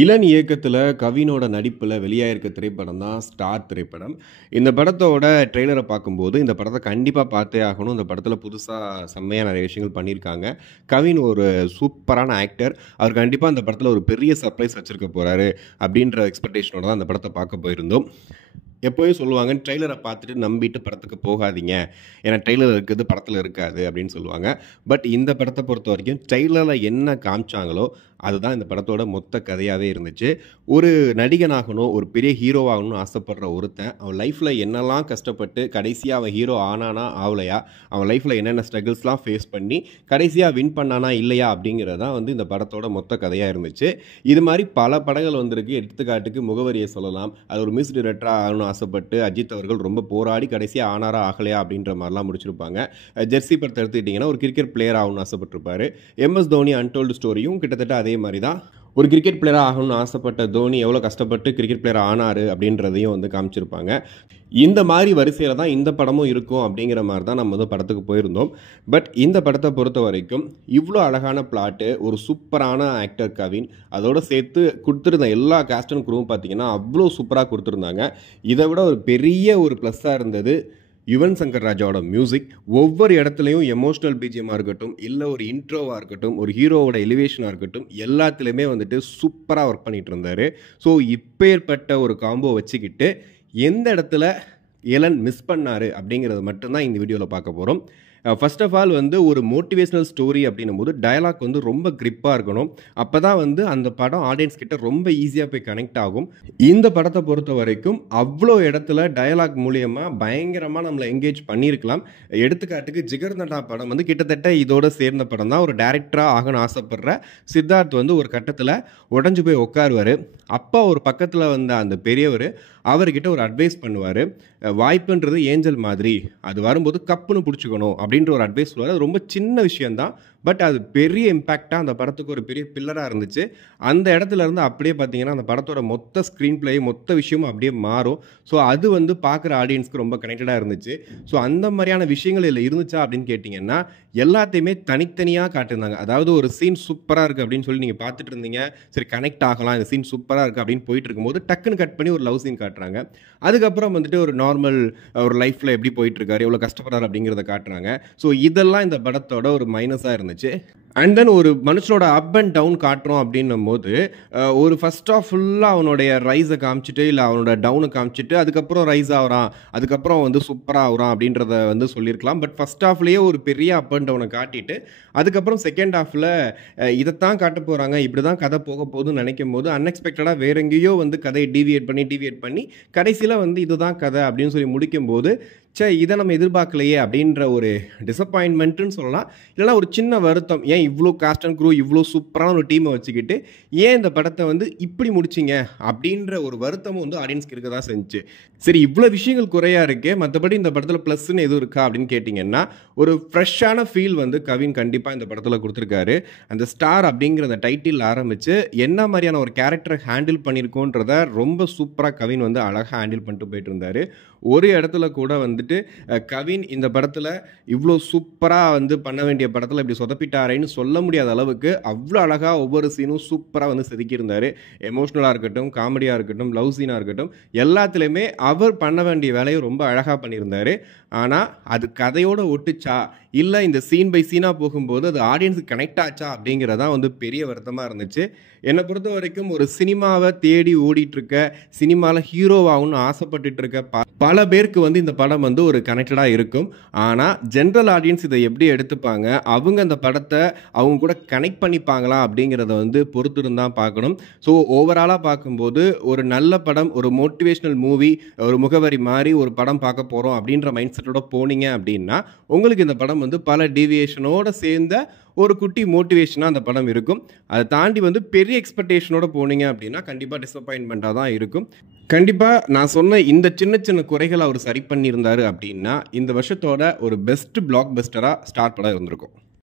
இளன் இயக்கத்துல கவினோட நடிப்புல வெளியாயிருக்க திரைப்படம் தான் ஸ்டார் திரைப்படம். இந்த படத்தோட ட்ரெய்லர பார்க்கும்போது, இந்த படத்த கண்டிப்பா பார்த்தே ஆகணும். இந்த படத்துல புதுசா செம்மையா நெறைய விஷயங்கள் பண்ணியிருக்காங்க. கவின் ஒரு சூப்பரான ஆக்டர். அவர் கண்டிப்பா இந்த படத்துல ஒரு பெரிய சர்ப்ரைஸ் வச்சிருக்க போறாரு, அப்படின்ற எக்ஸ்பெக்டேஷனோட தான் இந்த படத்த பார்க்க போயிருந்தோம். எப்பவும் சொல்லுவாங்க, ட்ரெய்லர பார்த்துட்டு நம்பிட்டு படத்துக்கு போகாதீங்க. ஏன்னா ட்ரெய்லர் இருக்கிறது படத்துல இருக்காது அப்படின்னு சொல்லுவாங்க. பட் இந்த படத்த பொறுத்தவரைக்கும் ட்ரெய்லர்ல என்ன காமிச்சாங்களோ, அதுதான் இந்த படத்தோட மொத்த கதையாவே இருந்துச்சு. ஒரு நடிகனாகணும், ஒரு பெரிய ஹீரோவாகணும்னு ஆசைப்படுற ஒருத்தன், அவன் லைஃப்ல என்னெல்லாம் கஷ்டப்பட்டு கடைசியா அவன் ஹீரோ ஆனானா, ஆவலையா? அவன் லைஃப்ல என்னென்ன ஸ்ட்ரகிள்ஸ்லாம் ஃபேஸ் பண்ணி கடைசியா வின் பண்ணானா, இல்லையா? அப்படிங்கிறது தான் வந்து இந்த படத்தோட மொத்த கதையா இருந்துச்சு. இது மாரி பல படங்கள் வந்திருக்கு. எடுத்துக்காட்டுக்கு முகவரியை சொல்லலாம். அது ஒரு மியூசிக் டைரக்டரா ஆகணும்னு ஆசைப்பட்டு அஜித் அவர்கள் ரொம்ப போராடி கடைசியா ஆனாரா, ஆகலையா? அப்படின்ற மாரிலாம் முடிச்சிருப்பாங்க. ஜெர்சி படத்த எடுத்துக்கிட்டீங்கன்னா, ஒரு கிரிக்கெட் பிளேயர் ஆகணும்னு ஆசைப்பட்டிருப்பாரு. எம்.எஸ். தோனி அன்டோல்டு ஸ்டோரியும் கிட்டத்தட்ட அதே மாரி தான். ஒரு கிரிக்கெட் பிளேயரா ஆகணும்னு ஆசைப்பட்ட தோனி எவ்வளோ கஷ்டப்பட்டு கிரிக்கெட் பிளேயர் ஆனாரு அப்படின்றதையும் வந்து காமிச்சிருப்பாங்க. இந்த மாரி வரிசையில தான் இந்த படமும் இருக்கும் அப்படிங்கிற மாரி தான் நம்ம வந்து படத்துக்கு போயிருந்தோம். பட் இந்த படத்த பொறுத்தவரைக்கும் இவ்ளோ அழகான பிளாட்டு, ஒரு சூப்பரான ஆக்டர் கவின், அதோட சேர்த்து குடுத்திருந்த எல்லா காஸ்ட் அண்ட் க்ரூவும் பார்த்தீங்கன்னா, அவ்ளோ சூப்பரா குடுத்திருந்தாங்க. இத விட ஒரு பெரிய ஒரு ப்ளஸ்ஸா இருந்தது யுவன் சங்கர் ராஜாவோட மியூசிக். ஒவ்வொரு இடத்துலையும் எமோஷனல் பிஜிஎம்மா இருக்கட்டும், இல்ல ஒரு இன்ட்ரோவா இருக்கட்டும், ஒரு ஹீரோவோட எலிவேஷனா இருக்கட்டும், எல்லாத்துலயுமே வந்துட்டு சூப்பரா ஒர்க் பண்ணிட்டு இருந்தாரு. ஸோ இப்பேற்பட்ட ஒரு காம்போ வச்சுக்கிட்டு, எந்த இடத்துல எலன் மிஸ் பண்ணாரு அப்படிங்கிறத மட்டும் தான் இந்த வீடியோல பார்க்க போறோம். ஃபர்ஸ்ட் ஆஃப் ஆல் வந்து ஒரு மோட்டிவேஷனல் ஸ்டோரி அப்படின்னும்போது டயலாக் வந்து ரொம்ப கிரிப்பா இருக்கணும். அப்பதான் வந்து அந்த படம் ஆடியன்ஸ் கிட்ட ரொம்ப ஈஸியா போய் கனெக்ட் ஆகும். இந்த படத்த பொறுத்தவரைக்கும் அவ்ளோ இடத்துல டயலாக் மூலியமா பயங்கரமா நம்மள என்கேஜ் பண்ணியிருக்கலாம். எடுத்துக்காட்டுக்கு ஜிகர்தண்டா படம் வந்து கிட்டத்தட்ட இதோட சேர்ந்த படம் தான். ஒரு டைரக்டரா ஆகணும்னு ஆசைப்படுற சித்தார்த் வந்து ஒரு கட்டத்துல உடைஞ்சு போய் உட்காருவாரு. அப்ப ஒரு பக்கத்துல வந்த அந்த பெரியவரு அவர்கிட்ட ஒரு அட்வைஸ் பண்ணுவாரு. வாய்ப்புன்றது ஏஞ்சல் மாதிரி. அது வரும்போது கப்புன்னு புடிச்சுக்கணும் அப்படின்ற ஒரு அட்வைஸ் சொல்லுவாரு. அது ரொம்ப சின்ன விஷயம் தான். பட் அது பெரிய இம்பாக்ட்டா அந்த படத்துக்கு ஒரு பெரிய பில்லரா இருந்துச்சு. அந்த இடத்துல இருந்து அப்படியே பார்த்தீங்கன்னா, அந்த படத்தோட மொத்த ஸ்க்ரீன் பிளே, மொத்த விஷயமும் அப்படியே மாறும். ஸோ அது வந்து பார்க்குற ஆடியன்ஸ்க்கு ரொம்ப கனெக்டடா இருந்துச்சு. ஸோ அந்த மாரியான விஷயங்கள் இதுல இருந்துச்சா அப்படின்னு கேட்டீங்கன்னா, எல்லாத்தையுமே தனித்தனியா காட்டியிருந்தாங்க. அதாவது ஒரு சீன் சூப்பரா இருக்கு அப்படின்னு சொல்லி நீங்க பார்த்துட்டு இருந்தீங்க. சரி கனெக்ட் ஆகலாம். இந்த சீன் சூப்பரா இருக்கு அப்படின்னு போயிட்டு இருக்கும்போது, டக்குன்னு கட் பண்ணி ஒரு லவ் சீன் காட்டுறாங்க. அதுக்கப்புறம் வந்துட்டு ஒரு நார்மல் ஒரு லைஃப்ல எப்படி போயிட்டு இருக்காரு, எவ்வளோ கஷ்டப்படுறாரு அப்படிங்கிறத காட்டுறாங்க. ஸோ இதெல்லாம் இந்த படத்தோட ஒரு மைனஸா இருந்துச்சு. அண்ட் தென் ஒரு மனுஷனோட அப் அண்ட் டவுன் காட்டுறோம் அப்படின்னும்போது, ஒரு ஃபர்ஸ்ட் ஆஃப் ஃபுல்லா அவனுடைய ரைஸை காமிச்சிட்டு, இல்ல அவனோட டவுனை காமிச்சிட்டு, அதுக்கப்புறம் ரைஸ் ஆகுறான், அதுக்கப்புறம் வந்து சூப்பரா ஆகுறான் அப்படின்றத வந்து சொல்லியிருக்கலாம். பட் ஃபர்ஸ்ட் ஹாஃப்லயே ஒரு பெரிய அப் அண்ட் டவுனை காட்டிட்டு, அதுக்கப்புறம் செகண்ட் ஹாஃப்ல இதைத்தான் காட்ட போறாங்க, இப்படிதான் கதை போக போகுதுன்னு நினைக்கும் போது, அன்எக்ஸ்பெக்டடா வேற எங்கேயோ வந்து கதையை டீவியேட் பண்ணி கடைசியில வந்து இதுதான் கதை அப்படின்னு சொல்லி முடிக்கும்போது, ச்சே இதை நம்ம எதிர்பார்க்கலையே அப்படின்ற ஒரு டிசப்பாயின்மெண்ட்டுன்னு சொல்லலாம். இல்லைனா ஒரு சின்ன வருத்தம். ஏன் இவ்வளோ காஸ்ட் அண்ட் க்ரூ இவ்வளோ சூப்பரான ஒரு டீமை வச்சுக்கிட்டு ஏன் இந்த படத்தை வந்து இப்படி முடிச்சிங்க அப்படின்ற ஒரு வருத்தமும் வந்து ஆடியன்ஸ்க்கு இருக்க தான் செஞ்சுச்சு. சரி இவ்வளோ விஷயங்கள் குறையா இருக்கே, மற்றபடி இந்த படத்தில் ப்ளஸ்ன்னு எதுவும் இருக்கா அப்படின்னு கேட்டிங்கன்னா, ஒரு ஃப்ரெஷ்ஷான ஃபீல் வந்து கவின் கண்டிப்பாக இந்த படத்தில் கொடுத்துருக்காரு. அந்த ஸ்டார் அப்படிங்கிற அந்த டைட்டில் ஆரம்பித்து என்ன மாதிரியான ஒரு கேரக்டரை ஹேண்டில் பண்ணியிருக்கோன்றத ரொம்ப சூப்பராக கவின் வந்து அழகாக ஹேண்டில் பண்ணிட்டு போயிட்டு இருந்தார். ஒரு இடத்துல கூட வந்துட்டு கவின் இந்த படத்தில் இவ்வளோ சூப்பராக வந்து பண்ண வேண்டிய படத்தில் இப்படி சொதப்பிட்டாரேன்னு சொல்ல முடியாத அளவுக்கு அவ்வளோ அழகாக ஒவ்வொரு சீனும் சூப்பராக வந்து செதுக்கியிருந்தார். எமோஷ்னலாக இருக்கட்டும், காமெடியாக இருக்கட்டும், லவ் சீனாக இருக்கட்டும், எல்லாத்துலேயுமே அவர் பண்ண வேண்டிய வேலையை ரொம்ப அழகாக பண்ணியிருந்தார். ஆனால் அது கதையோடு ஒட்டுச்சா, இல்லை இந்த சீன் பை சீனாக போகும்போது அது ஆடியன்ஸுக்கு கனெக்ட் ஆச்சா அப்படிங்கிறதான் வந்து பெரிய வருத்தமாக இருந்துச்சு. என்னை பொறுத்த வரைக்கும் ஒரு சினிமாவை தேடி ஓடிட்டுருக்க, சினிமாவில் ஹீரோவாகணும்னு ஆசைப்பட்டுட்டு இருக்க பல பேருக்கு வந்து இந்த படம் வந்து ஒரு கனெக்டடாக இருக்கும். ஆனால் ஜென்ரல் ஆடியன்ஸ் இதை எப்படி எடுத்துப்பாங்க, அவங்க அந்த படத்தை அவங்க கூட கனெக்ட் பண்ணிப்பாங்களா அப்படிங்கிறத வந்து பொறுத்து இருந்தால் பார்க்கணும். ஸோ ஓவராலாக பார்க்கும்போது ஒரு நல்ல படம், ஒரு மோட்டிவேஷ்னல் மூவி, ஒரு முகவரி மாதிரி ஒரு படம் பார்க்க போகிறோம் அப்படின்ற மைண்ட் செட்டோட போனீங்க அப்படின்னா, உங்களுக்கு இந்த படம் வந்து பல டீவியேஷனோட சேர்ந்த ஒரு குட்டி மோட்டிவேஷனாக அந்த படம் இருக்கும். அதை தாண்டி வந்து பெரிய எக்ஸ்பெக்டேஷனோட போனீங்க அப்படின்னா கண்டிப்பாக டிசப்பாயின்மெண்ட்டாக தான் இருக்கும். கண்டிப்பாக நான் சொன்ன இந்த சின்ன சின்ன குறைகளை அவர் சரி பண்ணியிருந்தாரு அப்படின்னா, இந்த வருஷத்தோட ஒரு பெஸ்ட் பிளாக் பஸ்டராக ஸ்டார் படம் இருந்திருக்கும்.